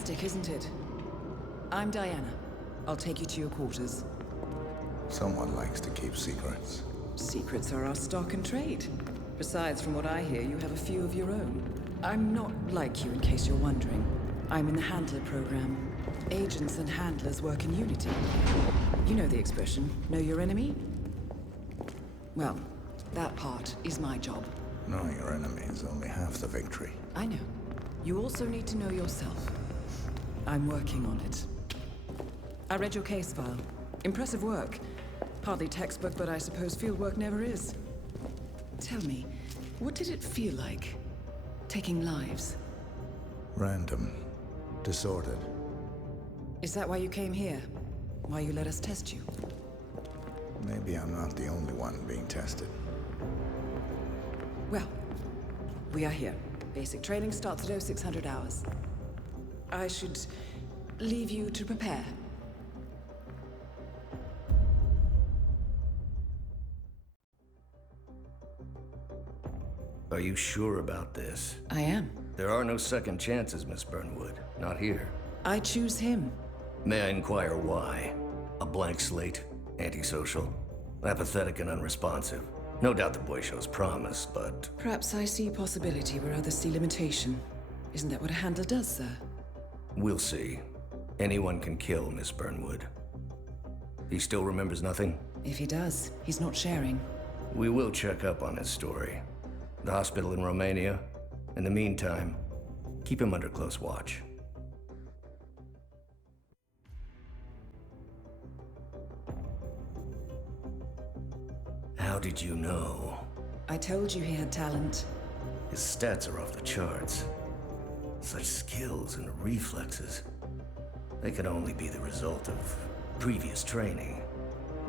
Fantastic, isn't it? I'm Diana. I'll take you to your quarters. Someone likes to keep secrets. Secrets are our stock and trade. Besides, from what I hear, you have a few of your own. I'm not like you, in case you're wondering. I'm in the Handler program. Agents and handlers work in unity. You know the expression, know your enemy? Well, that part is my job. Knowing your enemy is only half the victory. I know. You also need to know yourself. I'm working on it. I read your case file. Impressive work. Hardly textbook, but I suppose fieldwork never is. Tell me, what did it feel like, taking lives? Random. Disordered. Is that why you came here? Why you let us test you? Maybe I'm not the only one being tested. Well, we are here. Basic training starts at 0600 hours. I should leave you to prepare. Are you sure about this? I am. There are no second chances, Miss Burnwood. Not here. I choose him. May I inquire why? A blank slate? Antisocial? Apathetic and unresponsive? No doubt the boy shows promise, but... Perhaps I see possibility where others see limitation. Isn't that what a handler does, sir? We'll see. Anyone can kill Miss Burnwood. He still remembers nothing? If he does, he's not sharing. We will check up on his story. The hospital in Romania. In the meantime, keep him under close watch. How did you know? I told you he had talent. His stats are off the charts. Such skills and reflexes. They could only be the result of previous training.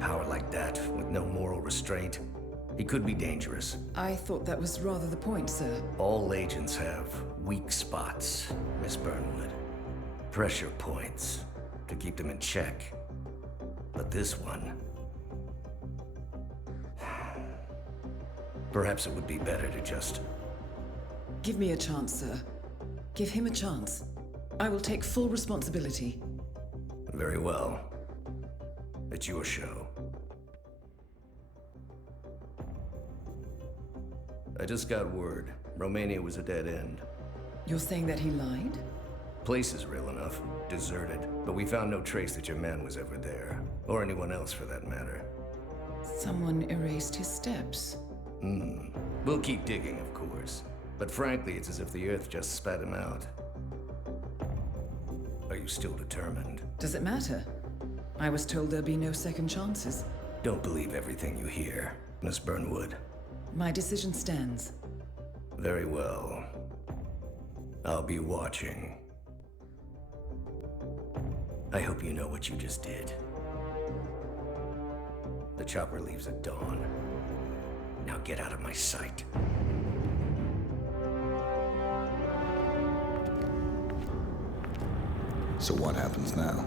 Power like that, with no moral restraint. He could be dangerous. I thought that was rather the point, sir. All agents have weak spots, Miss Burnwood. Pressure points to keep them in check. But this one... Perhaps it would be better to just... Give me a chance, sir. Give him a chance. I will take full responsibility. Very well. It's your show. I just got word. Romania was a dead end. You're saying that he lied? Place is real enough. Deserted. But we found no trace that your man was ever there. Or anyone else for that matter. Someone erased his steps. We'll keep digging, of course. But frankly, it's as if the Earth just spat him out. Are you still determined? Does it matter? I was told there'd be no second chances. Don't believe everything you hear, Miss Burnwood. My decision stands. Very well. I'll be watching. I hope you know what you just did. The chopper leaves at dawn. Now get out of my sight. So what happens now?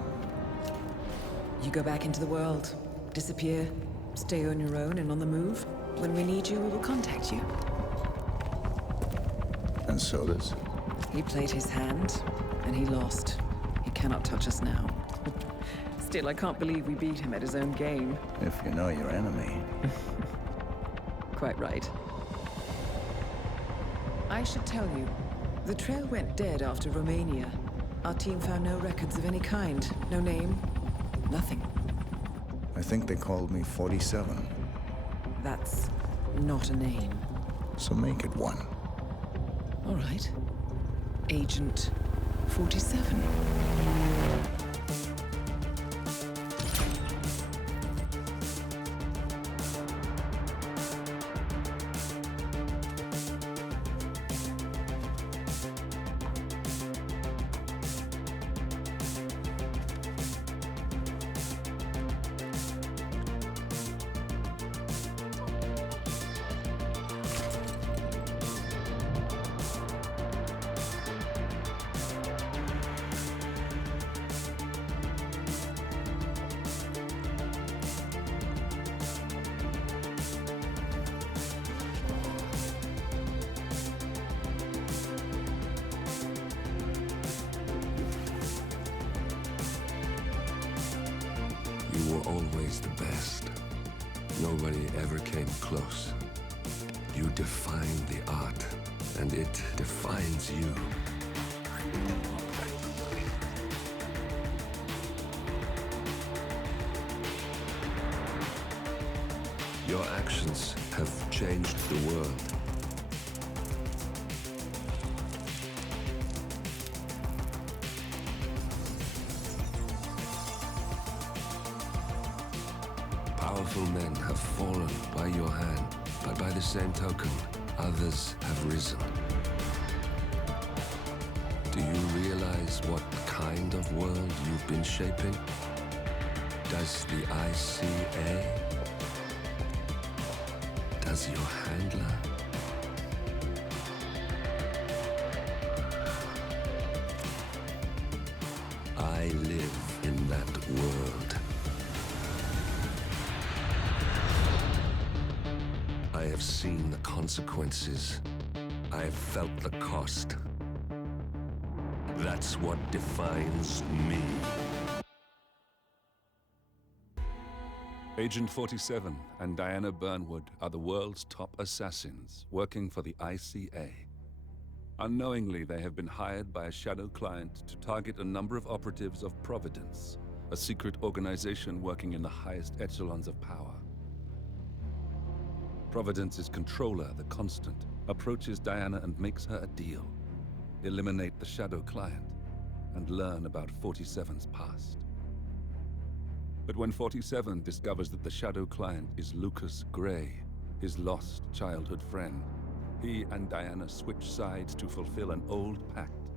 You go back into the world, disappear, stay on your own and on the move. When we need you, we will contact you. And so does. He played his hand, and he lost. He cannot touch us now. Still, I can't believe we beat him at his own game. If you know your enemy. Quite right. I should tell you, the trail went dead after Romania. Our team found no records of any kind. No name, nothing. I think they called me 47. That's not a name. So make it one. All right. Agent 47. were always the best. Nobody ever came close. You define the art, and it defines you. Your actions have changed the world. Powerful men have fallen by your hand, but by the same token, others have risen. Do you realize what kind of world you've been shaping? Does the ICA? Does your handler? I live in that world. I have seen the consequences. I have felt the cost. That's what defines me. Agent 47 and Diana Burnwood are the world's top assassins working for the ICA. Unknowingly, they have been hired by a shadow client to target a number of operatives of Providence, a secret organization working in the highest echelons of power. Providence's controller, the Constant, approaches Diana and makes her a deal. Eliminate the shadow client and learn about 47's past. But when 47 discovers that the shadow client is Lucas Gray, his lost childhood friend, he and Diana switch sides to fulfill an old pact: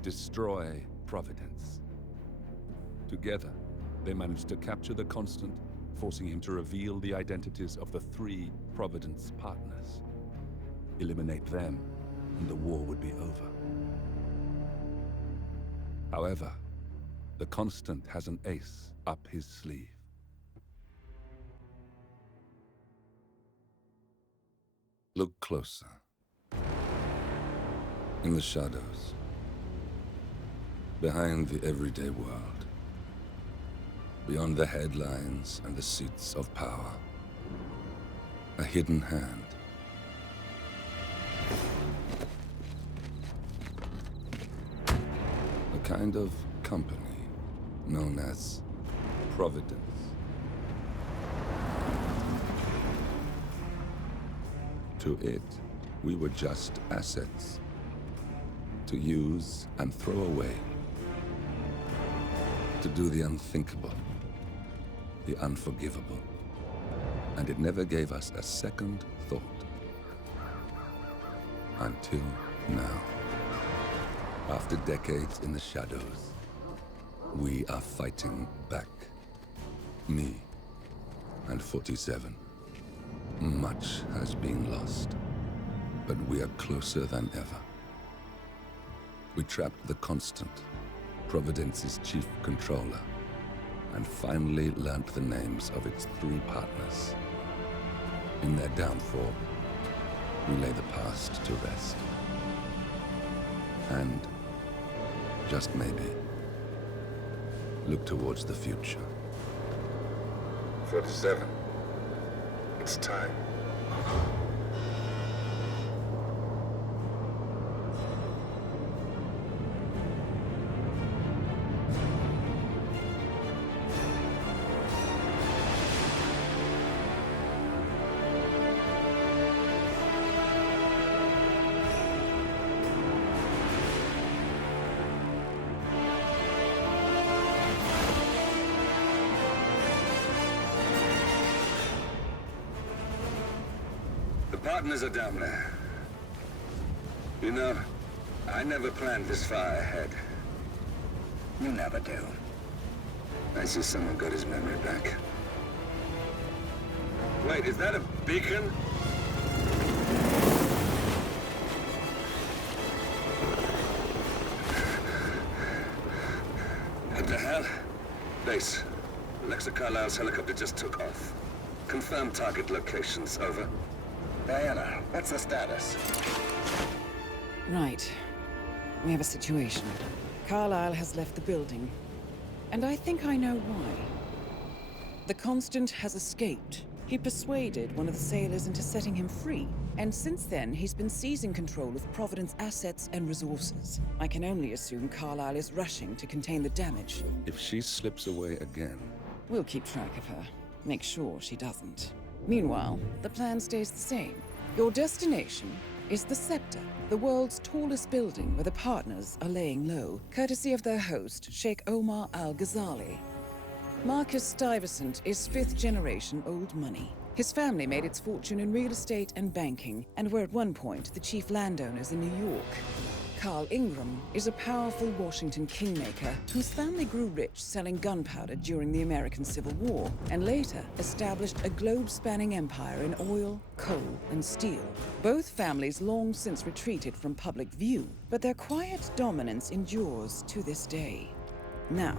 destroy Providence. Together, they manage to capture the Constant, forcing him to reveal the identities of the 3 Providence partners. Eliminate them, and the war would be over. However, the Constant has an ace up his sleeve. Look closer. In the shadows, behind the everyday world, beyond the headlines and the seats of power, a hidden hand. A kind of company known as Providence. To it, we were just assets, to use and throw away, to do the unthinkable, the unforgivable, and it never gave us a second thought. Until now. After decades in the shadows, we are fighting back. Me and 47. Much has been lost, but we are closer than ever. We trapped the Constant, Providence's chief controller, and finally learnt the names of its 3 partners. In their downfall, we lay the past to rest. And, just maybe, look towards the future. 47. It's time. Partners are down there. You know, I never planned this far ahead. You never do. I see someone got his memory back. Wait, is that a beacon? What the hell? Base. Alexa Carlisle's helicopter just took off. Confirm target locations, over. Diana, what's the status? Right. We have a situation. Carlisle has left the building. And I think I know why. The Constant has escaped. He persuaded one of the sailors into setting him free, and since then he's been seizing control of Providence assets and resources. I can only assume Carlyle is rushing to contain the damage. If she slips away again... We'll keep track of her. Make sure she doesn't. Meanwhile, the plan stays the same. Your destination is the Scepter, the world's tallest building where the partners are laying low, courtesy of their host, Sheikh Omar Al-Ghazali. Marcus Stuyvesant is fifth-generation old money. His family made its fortune in real estate and banking, and were at one point the chief landowners in New York. Carl Ingram is a powerful Washington kingmaker whose family grew rich selling gunpowder during the American Civil War, and later established a globe-spanning empire in oil, coal, and steel. Both families long since retreated from public view, but their quiet dominance endures to this day. Now,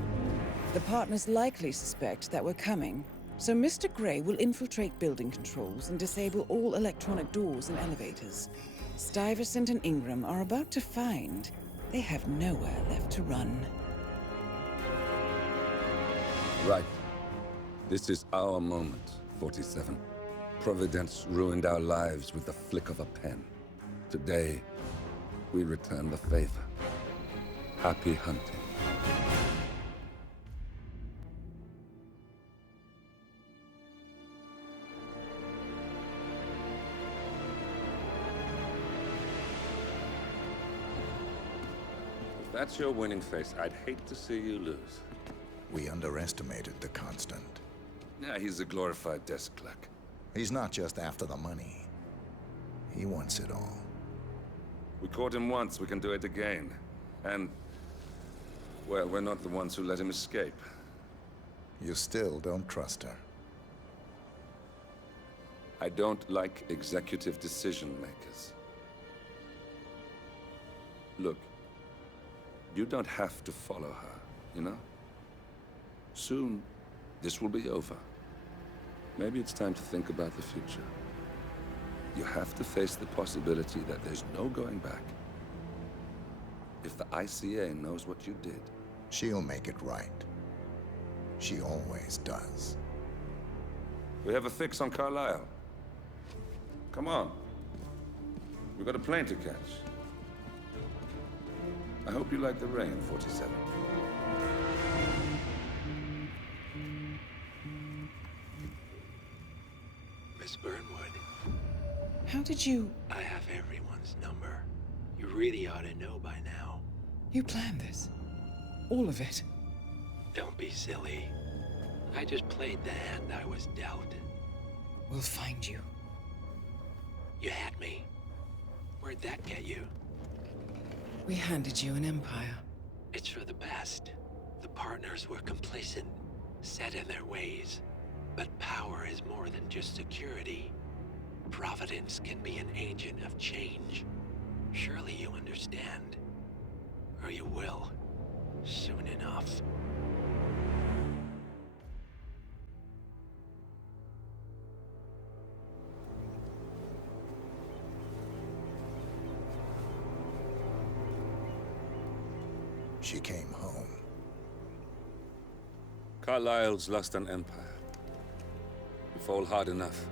the partners likely suspect that we're coming, so Mr. Grey will infiltrate building controls and disable all electronic doors and elevators. Stuyvesant and Ingram are about to find they have nowhere left to run. Right. This is our moment, 47. Providence ruined our lives with the flick of a pen. Today, we return the favor. Happy hunting. If that's your winning face, I'd hate to see you lose. We underestimated the Constant. Yeah, he's a glorified desk clerk. He's not just after the money. He wants it all. We caught him once, we can do it again. And, well, we're not the ones who let him escape. You still don't trust her. I don't like executive decision makers. Look, you don't have to follow her, you know? Soon, this will be over. Maybe it's time to think about the future. You have to face the possibility that there's no going back. If the ICA knows what you did... She'll make it right. She always does. We have a fix on Carlyle. Come on. We've got a plane to catch. I hope you like the rain, 47. Miss Burnwood. How did you... I have everyone's number. You really ought to know by now. You planned this? All of it? Don't be silly. I just played the hand I was dealt. We'll find you. You had me. Where'd that get you? We handed you an empire. It's for the best. The partners were complacent, set in their ways. But power is more than just security. Providence can be an agent of change. Surely you understand. Or you will. Soon enough. She came home. Carlyle's lost an empire. You fall hard enough,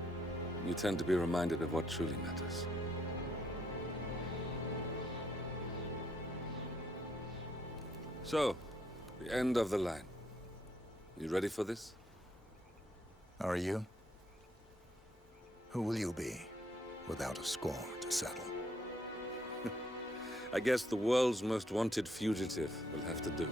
you tend to be reminded of what truly matters. So, the end of the line. You ready for this? Are you? Who will you be, without a score to settle? I guess the world's most wanted fugitive will have to do.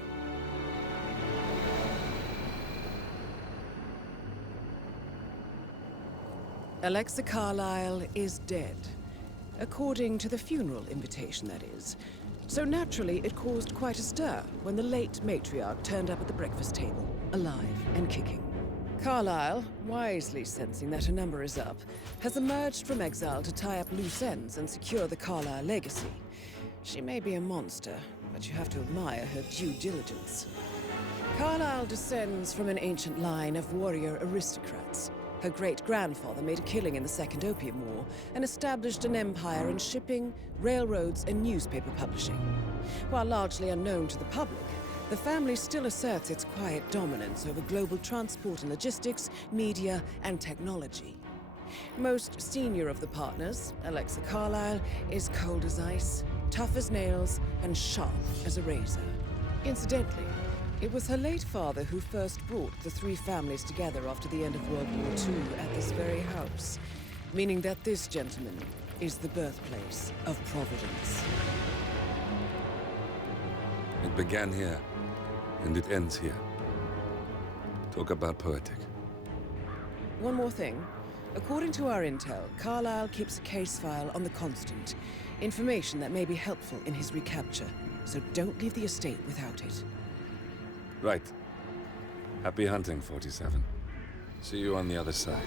Alexa Carlyle is dead. According to the funeral invitation, that is. So naturally, it caused quite a stir when the late matriarch turned up at the breakfast table, alive and kicking. Carlyle, wisely sensing that her number is up, has emerged from exile to tie up loose ends and secure the Carlyle legacy. She may be a monster, but you have to admire her due diligence. Carlyle descends from an ancient line of warrior aristocrats. Her great-grandfather made a killing in the Second Opium War and established an empire in shipping, railroads, and newspaper publishing. While largely unknown to the public, The family still asserts its quiet dominance over global transport and logistics, media, and technology. Most senior of the partners, Alexa Carlyle, is cold as ice, tough as nails, and sharp as a razor. Incidentally, it was her late father who first brought the three families together after the end of World War II at this very house, meaning that this gentleman is the birthplace of Providence. It began here, and it ends here. Talk about poetic. One more thing. According to our intel, Carlyle keeps a case file on the Constant. Information that may be helpful in his recapture, so don't leave the estate without it. Right. Happy hunting, 47. See you on the other side.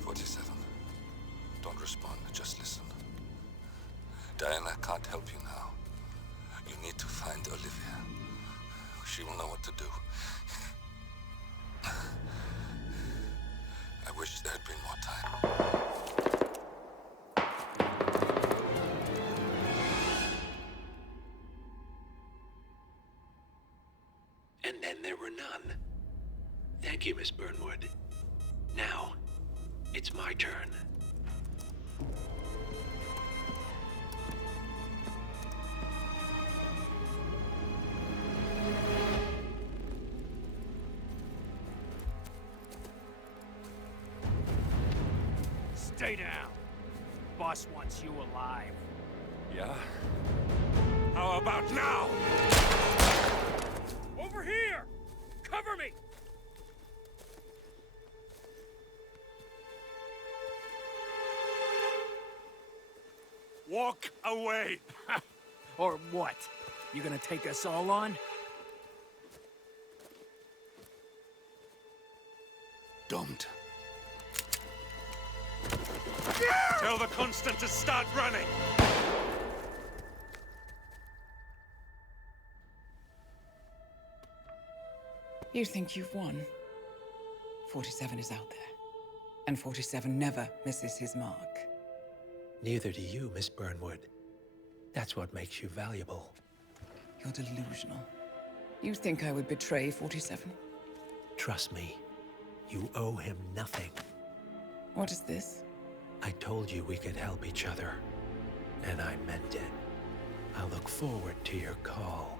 47. Don't respond, just listen. Diana can't help you now. You need to find Olivia. She will know what to do. I wish there had been more time. And then there were none. Thank you, Miss Burnwood. Now, it's my turn. Stay down. Boss wants you alive. Yeah? How about now? Over here! Cover me! Walk away! Or what? You gonna take us all on? Don't. Tell the Constant to start running! You think you've won? 47 is out there. And 47 never misses his mark. Neither do you, Miss Burnwood. That's what makes you valuable. You're delusional. You think I would betray 47? Trust me, you owe him nothing. What is this? I told you we could help each other, and I meant it. I look forward to your call.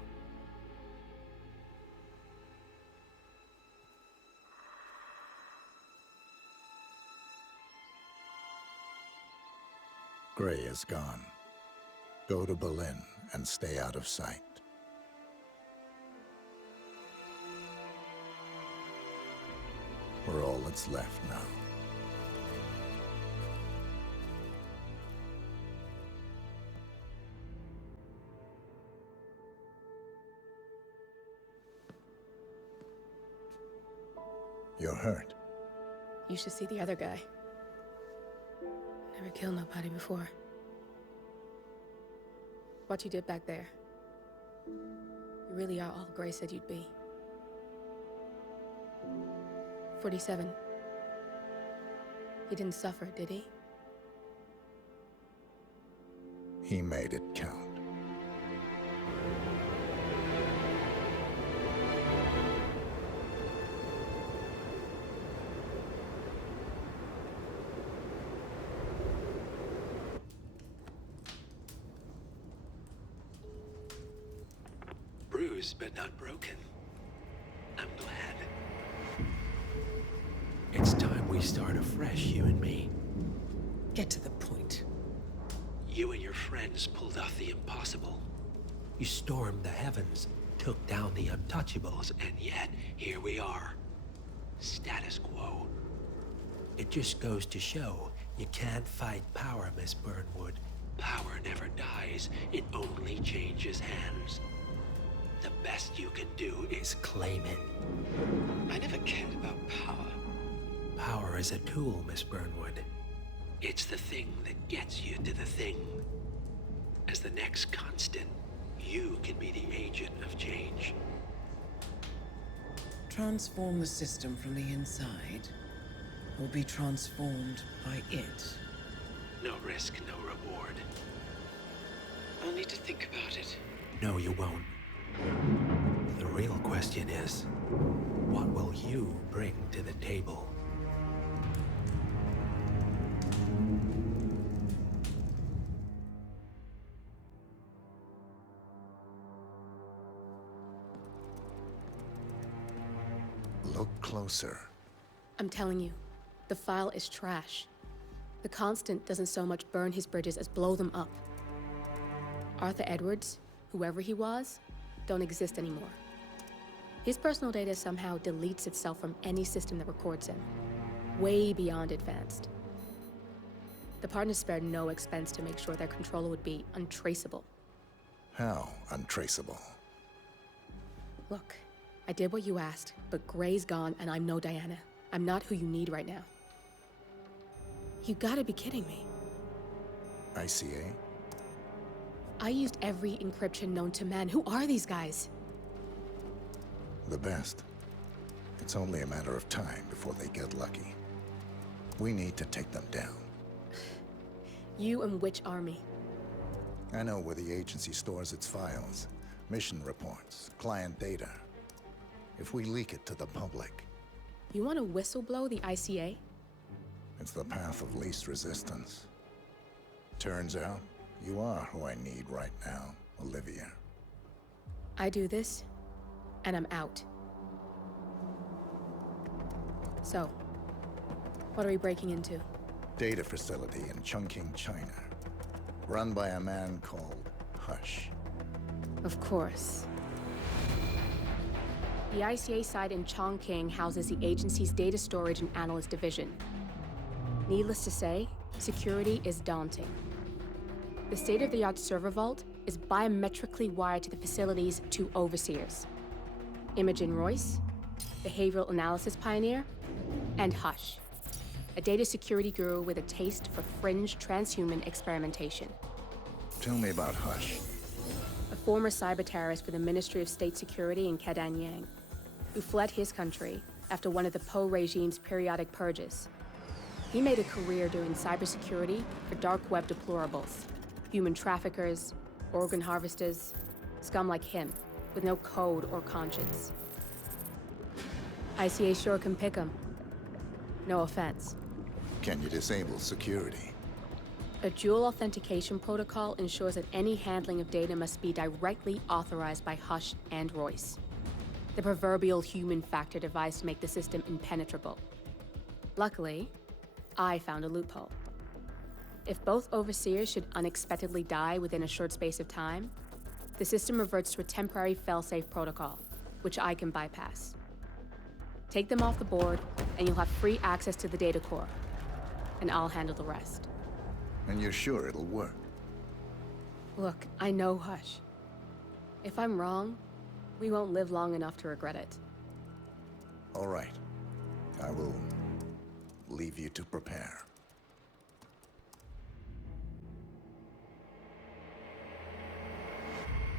Gray is gone. Go to Berlin and stay out of sight. We're all that's left now. You're hurt. You should see the other guy. Never killed nobody before. What you did back there. You really are all Gray said you'd be. 47. He didn't suffer, did he? He made it count. Bruised but not broken. I'm glad. It's time we start afresh, you and me. Get to the point. You and your friends pulled off the impossible. You stormed the heavens, took down the untouchables, And yet, here we are. Status quo. it just goes to show you can't fight power, Miss Burnwood. Power never dies. It only changes hands. The best you can do is... Claim it. I never cared about power. Power is a tool, Miss Burnwood. It's the thing that gets you to the thing. As the next constant, you can be the agent of change. Transform the system from the inside, or be transformed by it. No risk, no reward. I'll need to think about it. No, you won't. The real question is, what will you bring to the table? Look closer. I'm telling you, the file is trash. The Constant doesn't so much burn his bridges as blow them up. Arthur Edwards, whoever he was, don't exist anymore. His personal data somehow deletes itself from any system that records him. Way beyond advanced. The partners spared no expense to make sure their controller would be untraceable. How untraceable? Look, I did what you asked, but Gray's gone and I'm no Diana. I'm not who you need right now. You gotta be kidding me. ICA? I used every encryption known to man. Who are these guys? The best. It's only a matter of time before they get lucky. We need to take them down. You and which army? I know where the agency stores its files, mission reports, client data. If we leak it to the public... You want to whistleblow the ICA? It's the path of least resistance. Turns out, you are who I need right now, Olivia. I do this, and I'm out. So, what are we breaking into? Data facility in Chongqing, China. Run by a man called Hush. Of course. The ICA site in Chongqing houses the agency's data storage and analyst division. Needless to say, security is daunting. The state-of-the-art server vault is biometrically wired to the facility's two overseers. Imogen Royce, behavioral analysis pioneer, and Hush, a data security guru with a taste for fringe transhuman experimentation. Tell me about Hush. A former cyber terrorist for the Ministry of State Security in Kadanyang, who fled his country after one of the Po regime's periodic purges. He made a career doing cybersecurity for dark web deplorables, human traffickers, organ harvesters, scum like him, with no code or conscience. ICA sure can pick 'em. No offense. Can you disable security? A dual authentication protocol ensures that any handling of data must be directly authorized by Hush and Royce. The proverbial human factor device to make the system impenetrable. Luckily, I found a loophole. If both overseers should unexpectedly die within a short space of time, the system reverts to a temporary fail-safe protocol, which I can bypass. Take them off the board, and you'll have free access to the data core. And I'll handle the rest. And you're sure it'll work? Look, I know Hush. If I'm wrong, we won't live long enough to regret it. All right. I will leave you to prepare.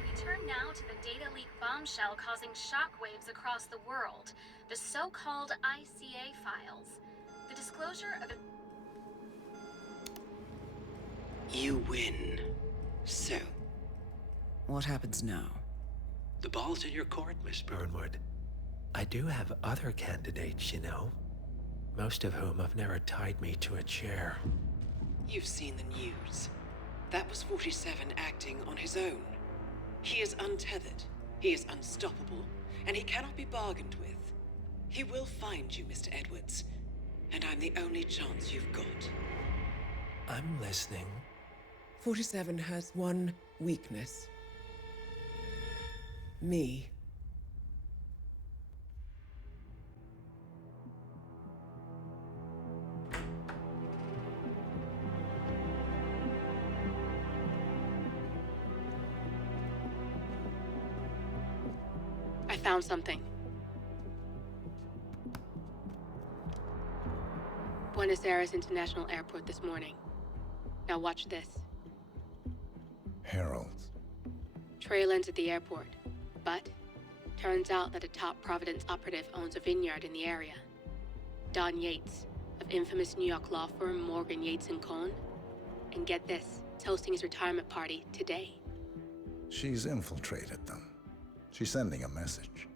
We turn now to the data leak bombshell causing shockwaves across the world, the so-called ICA files. The disclosure of a... You win. So, What happens now? the ball's in your court, Miss Burnwood, I do have other candidates, you know. Most of whom have never tied me to a chair. You've seen the news. That was 47 acting on his own. He is untethered, he is unstoppable, and he cannot be bargained with. He will find you, Mr. Edwards, and I'm the only chance you've got. I'm listening. 47 has one weakness. Me. I found something. Buenos Aires International Airport this morning. Now watch this. Heralds. Trail ends at the airport, but turns out that a top Providence operative owns a vineyard in the area. Don Yates, of infamous New York law firm Morgan, Yates & Cohn. And get this, it's hosting his retirement party today. She's infiltrated them. She's sending a message.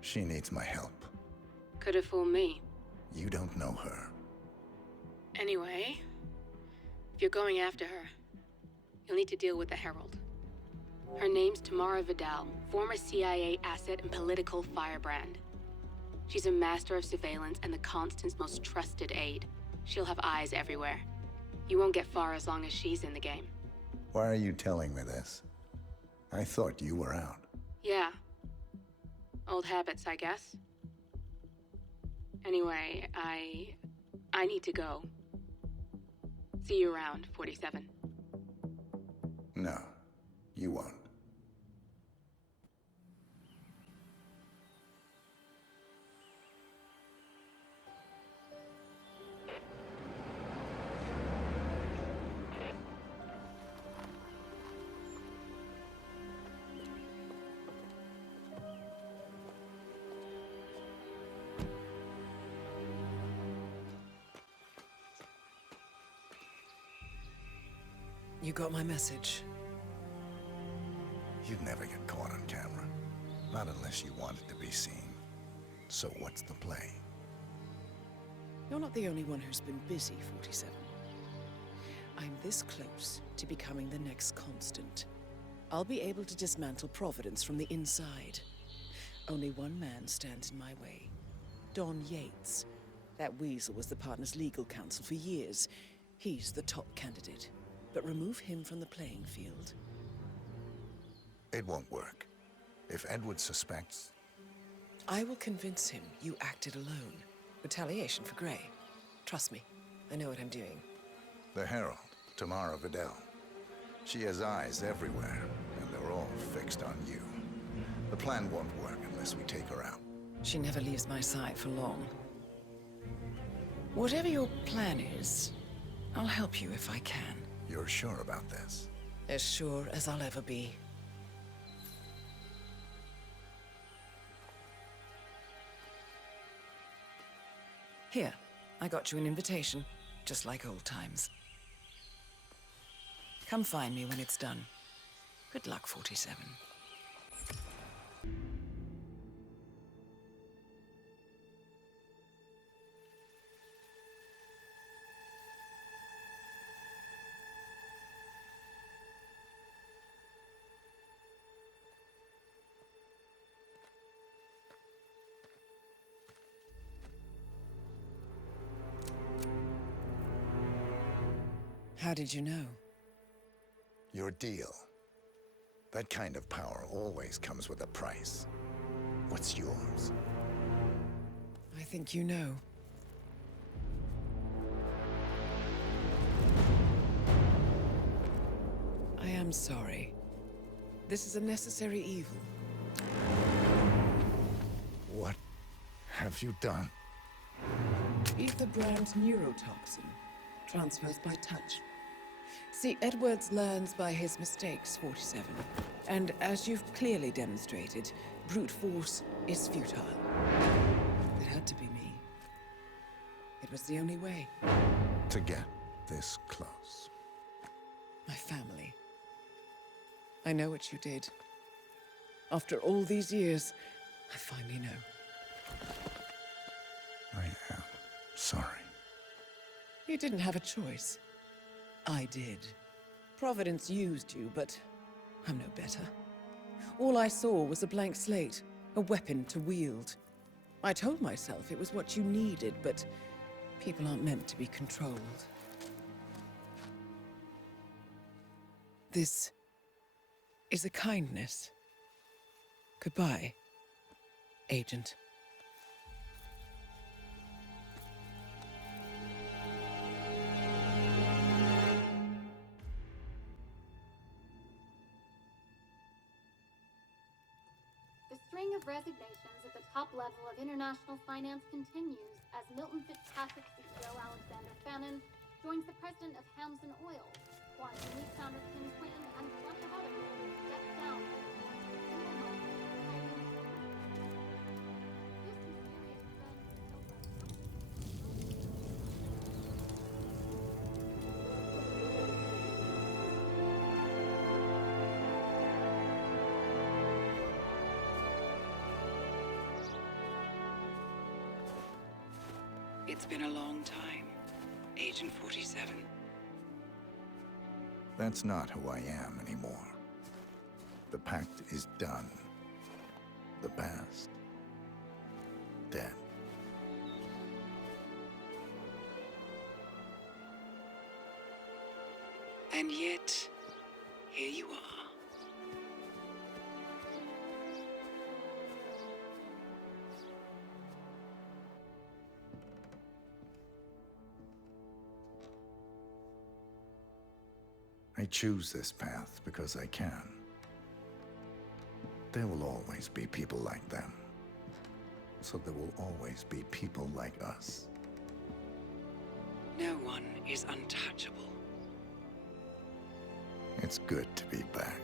She needs my help. Could have fooled me. You don't know her. Anyway, if you're going after her, you'll need to deal with the Herald. Her name's Tamara Vidal, former CIA asset and political firebrand. She's a master of surveillance and the Constant's most trusted aide. She'll have eyes everywhere. You won't get far as long as she's in the game. Why are you telling me this? I thought you were out. Yeah. Old habits, I guess. Anyway, I need to go. See you around, 47. No, you won't. You got my message. You'd never get caught on camera. Not unless you wanted to be seen. So what's the play? You're not the only one who's been busy, 47. I'm this close to becoming the next Constant. I'll be able to dismantle Providence from the inside. Only one man stands in my way. Don Yates. That weasel was the partner's legal counsel for years. He's the top candidate. But remove him from the playing field. It won't work. If Edward suspects... I will convince him you acted alone. Retaliation for Grey. Trust me, I know what I'm doing. The Herald, Tamara Vidal. She has eyes everywhere, and they're all fixed on you. The plan won't work unless we take her out. She never leaves my side for long. Whatever your plan is, I'll help you if I can. You're sure about this? As sure as I'll ever be. Here, I got you an invitation, just like old times. Come find me when it's done. Good luck, 47. How did you know? Your deal. That kind of power always comes with a price. What's yours? I think you know. I am sorry. This is a necessary evil. What have you done? Ether brand's neurotoxin transfers by touch. See, Edwards learns by his mistakes, 47. And as you've clearly demonstrated, brute force is futile. It had to be me. It was the only way. To get this close. My family. I know what you did. After all these years, I finally know. I am sorry. You didn't have a choice. I did. Providence used you, but I'm no better. All I saw was a blank slate, a weapon to wield. I told myself it was what you needed, but people aren't meant to be controlled. This is a kindness. Goodbye, Agent. The string of resignations at the top level of international finance continues as Milton Fitzpatrick CEO Alexander Fannin joins the president of Hamson Oil, Quantum Leap founder Tim Quinn, and a bunch of others who step down. It's been a long time, Agent 47. That's not who I am anymore. The pact is done. The past, dead. And yet, here you are. I choose this path because I can. There will always be people like them. So there will always be people like us. No one is untouchable. It's good to be back.